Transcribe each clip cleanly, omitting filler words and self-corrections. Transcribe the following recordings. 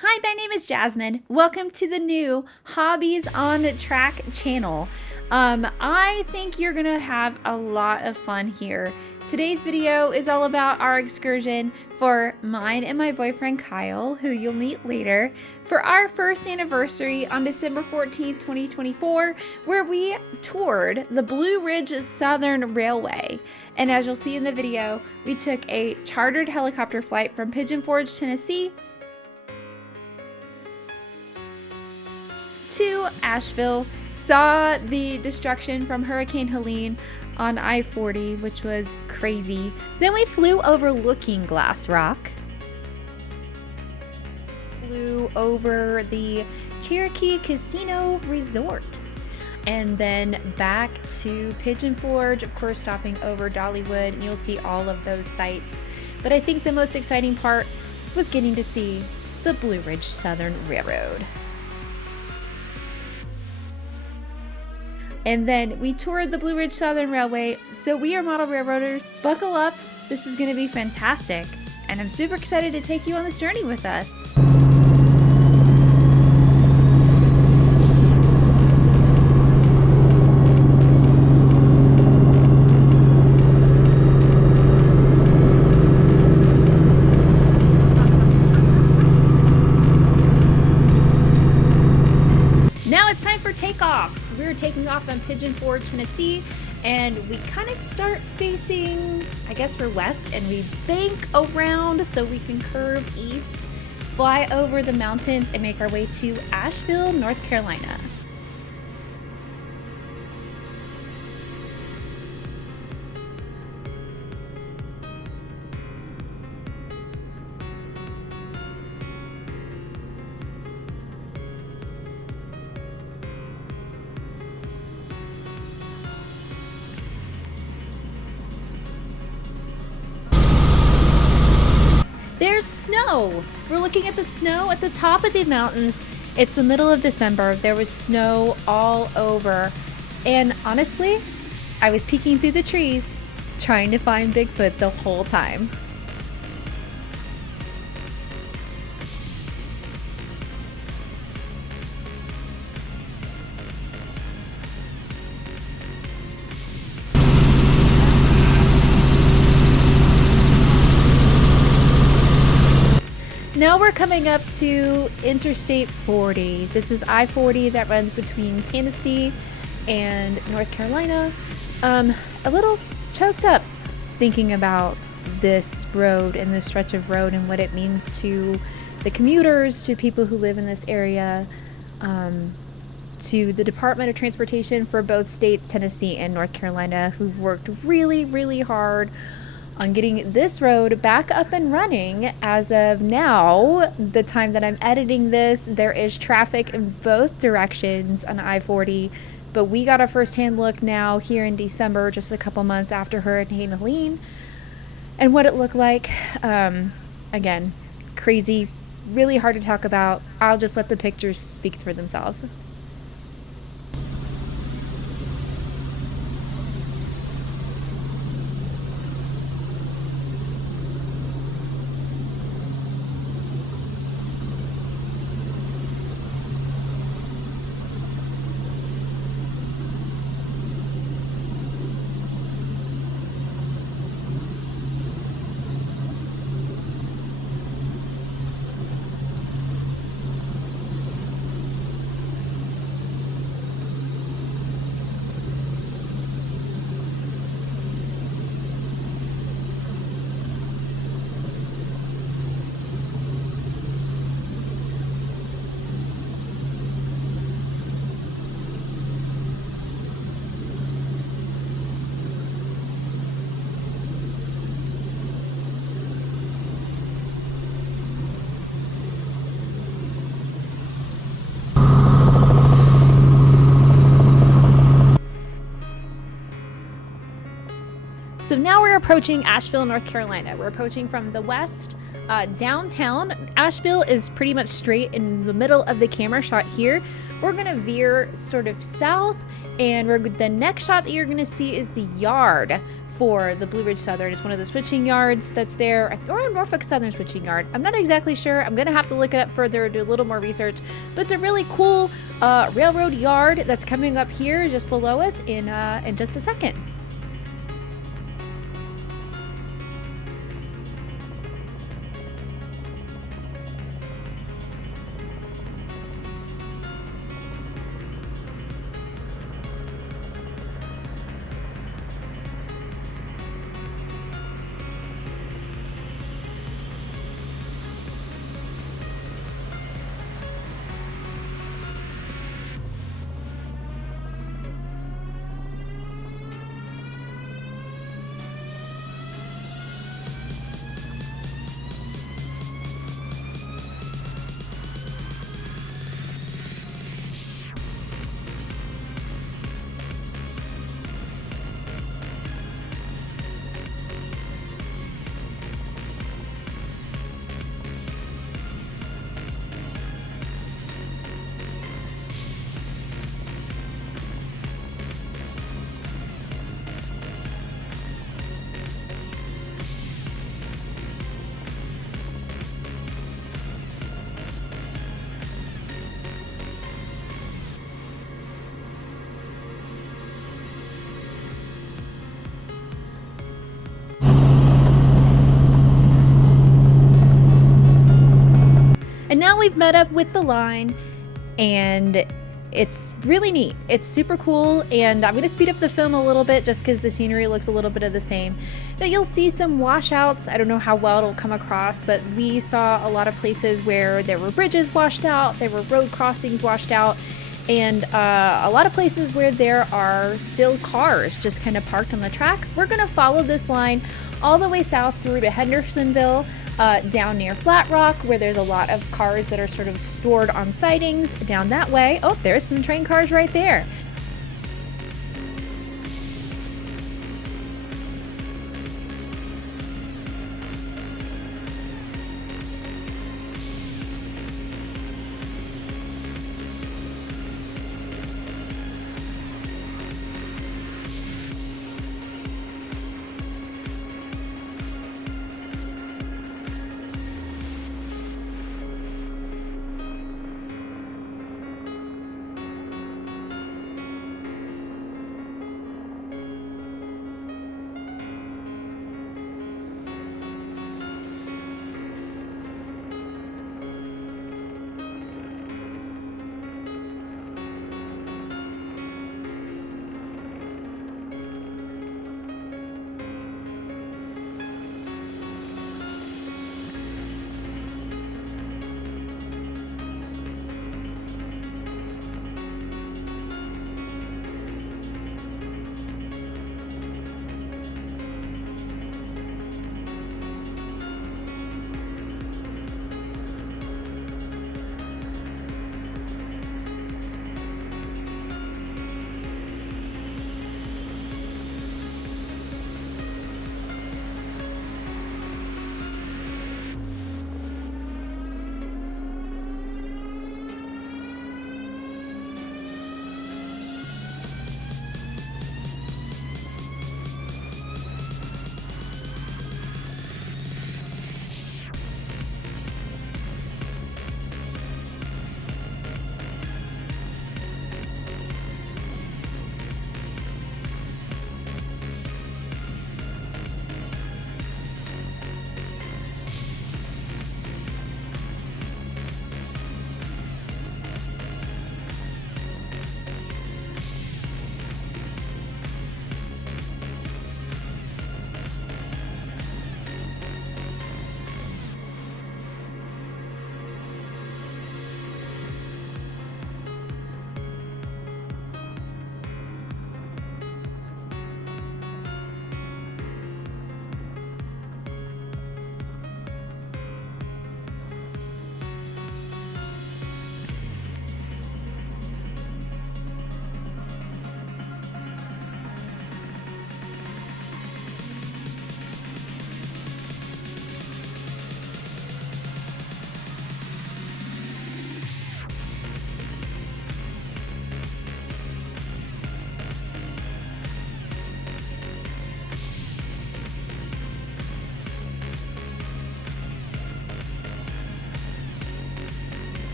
Hi, my name is Jasmine. Welcome to the new Hobbies on Track channel. I think you're gonna have a lot of fun here. Today's video is all about our excursion for mine and my boyfriend Kyle, who you'll meet later, for our first anniversary on December 14th, 2024, where we toured the Blue Ridge Southern Railway. And as you'll see in the video, we took a chartered helicopter flight from Pigeon Forge, Tennessee, to Asheville, saw the destruction from Hurricane Helene on I-40, which was crazy. Then we flew over Looking Glass Rock, flew over the Cherokee Casino Resort, and then back to Pigeon Forge, of course stopping over Dollywood, and you'll see all of those sites. But I think the most exciting part was getting to see the Blue Ridge Southern Railroad. And then we toured the Blue Ridge Southern Railway. So we are model railroaders. Buckle up. This is going to be fantastic. And I'm super excited to take you on this journey with us. Now it's time for takeoff. We're taking off on Pigeon Forge, Tennessee, and we kind of start facing, I guess we're west, and we bank around so we can curve east, fly over the mountains, and make our way to Asheville, North Carolina. There's snow. We're looking at the snow at the top of the mountains. It's the middle of December. There was snow all over. And honestly, I was peeking through the trees trying to find Bigfoot the whole time. Now we're coming up to Interstate 40. This is I-40 that runs between Tennessee and North Carolina. A little choked up thinking about this road and this stretch of road and what it means to the commuters, to people who live in this area, to the Department of Transportation for both states, Tennessee and North Carolina, who've worked really, really hard on getting this road back up and running. As of now, the time that I'm editing this, there is traffic in both directions on I-40, but we got a first-hand look now here in December, just a couple months after Hurricane Helene, and what it looked like. Again, crazy, really hard to talk about. I'll just let the pictures speak for themselves. So now we're approaching Asheville, North Carolina. We're approaching from the west Downtown Asheville is pretty much straight in the middle of the camera shot here. We're gonna veer sort of south, and the next shot that you're gonna see is the yard for the Blue Ridge Southern. It's one of the switching yards that's there, or Norfolk Southern switching yard. I'm not exactly sure. I'm gonna have to look it up further, do a little more research, but it's a really cool railroad yard that's coming up here just below us in just a second. And now we've met up with the line, and it's really neat. It's super cool, and I'm gonna speed up the film a little bit just because the scenery looks a little bit of the same. But you'll see some washouts. I don't know how well it'll come across, but we saw a lot of places where there were bridges washed out, there were road crossings washed out, and a lot of places where there are still cars just kind of parked on the track. We're gonna follow this line all the way south through to Hendersonville, down near Flat Rock, where there's a lot of cars that are sort of stored on sidings down that way. Oh, there's some train cars right there.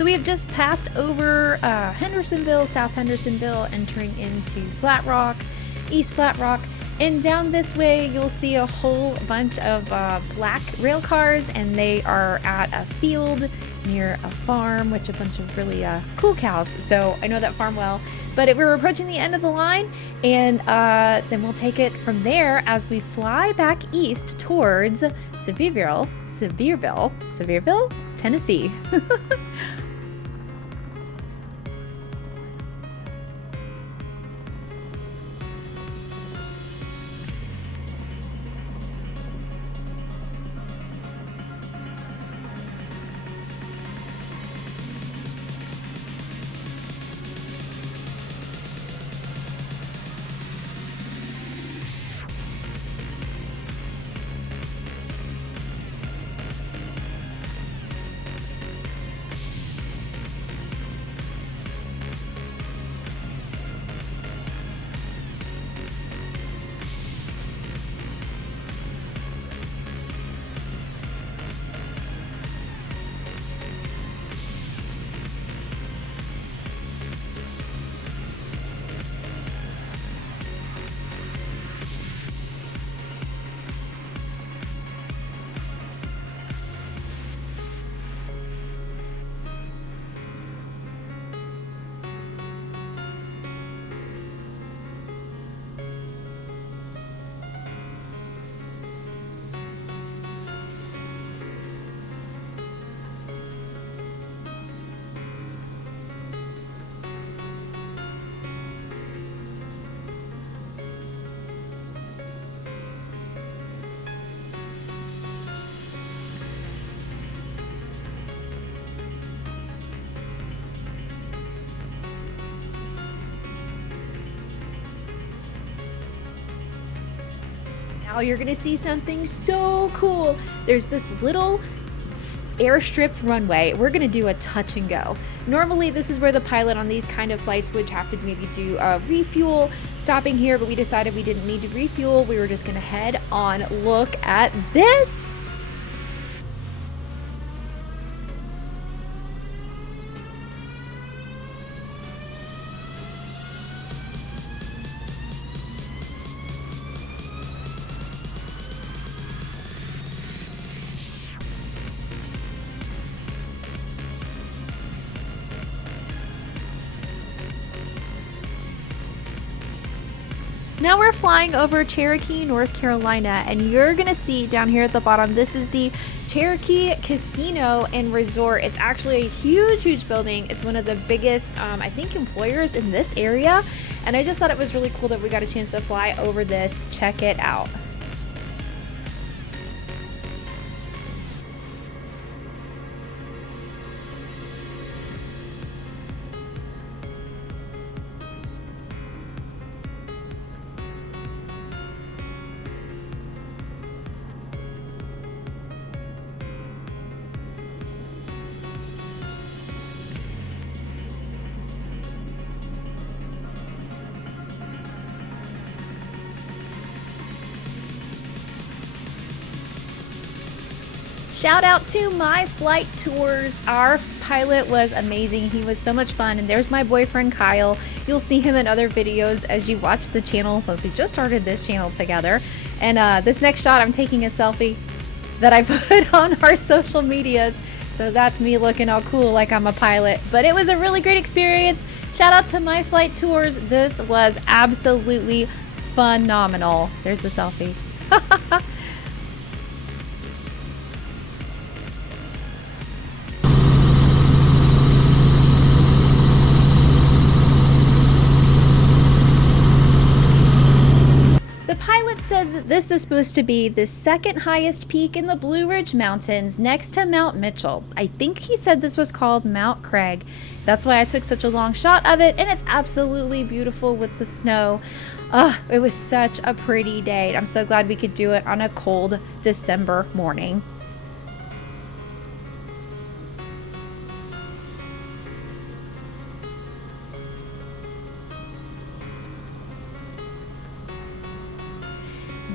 So we have just passed over Hendersonville, South Hendersonville, entering into Flat Rock, East Flat Rock. And down this way, you'll see a whole bunch of black rail cars, and they are at a field near a farm, which a bunch of really cool cows. So I know that farm well. But we're approaching the end of the line, and then we'll take it from there as we fly back east towards Sevierville, Tennessee. Now you're gonna see something so cool. There's this little airstrip runway. We're gonna do a touch and go. Normally this is where the pilot on these kind of flights would have to maybe do a refuel stopping here, but we decided we didn't need to refuel. We were just gonna head on. Look at this. Now we're flying over Cherokee, North Carolina, and you're gonna see down here at the bottom, this is the Cherokee Casino and Resort. It's actually a huge building. It's one of the biggest, I think, employers in this area. And I just thought it was really cool that we got a chance to fly over this. Check it out. Shout out to My Flight Tours. Our pilot was amazing. He was so much fun. And there's my boyfriend, Kyle. You'll see him in other videos as you watch the channel since we just started this channel together. And this next shot, I'm taking a selfie that I put on our social medias. So that's me looking all cool like I'm a pilot. But it was a really great experience. Shout out to My Flight Tours. This was absolutely phenomenal. There's the selfie. Pilot said that this is supposed to be the second highest peak in the Blue Ridge Mountains next to Mount Mitchell. I think he said this was called Mount Craig. That's why I took such a long shot of it, and it's absolutely beautiful with the snow. It was such a pretty day. I'm so glad we could do it on a cold December morning.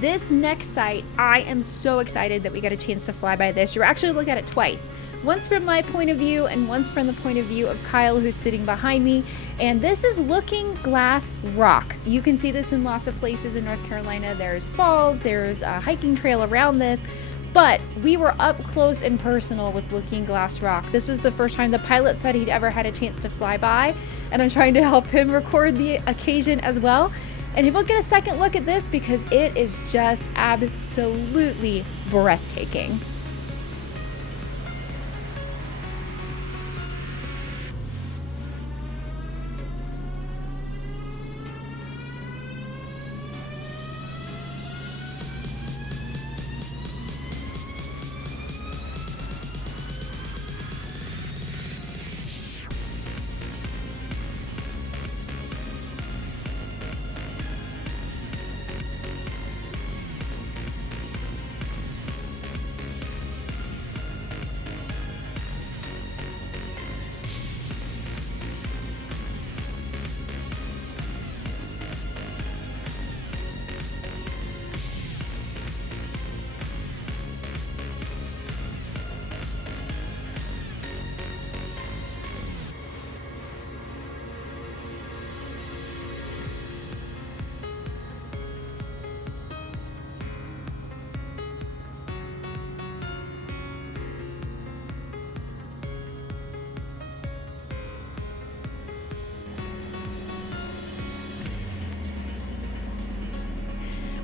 This next site, I am so excited that we got a chance to fly by this. You're actually looking at it twice. Once from my point of view and once from the point of view of Kyle, who's sitting behind me. And this is Looking Glass Rock. You can see this in lots of places in North Carolina. There's falls, there's a hiking trail around this. But we were up close and personal with Looking Glass Rock. This was the first time the pilot said he'd ever had a chance to fly by, and I'm trying to help him record the occasion as well. And we'll get a second look at this because it is just absolutely breathtaking.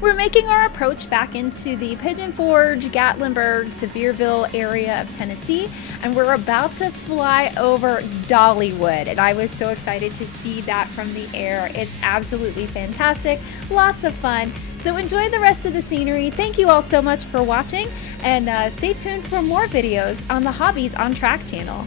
We're making our approach back into the Pigeon Forge, Gatlinburg, Sevierville area of Tennessee, and we're about to fly over Dollywood, and I was so excited to see that from the air. It's absolutely fantastic, lots of fun. So enjoy the rest of the scenery. Thank you all so much for watching, and stay tuned for more videos on the Hobbies on Track channel.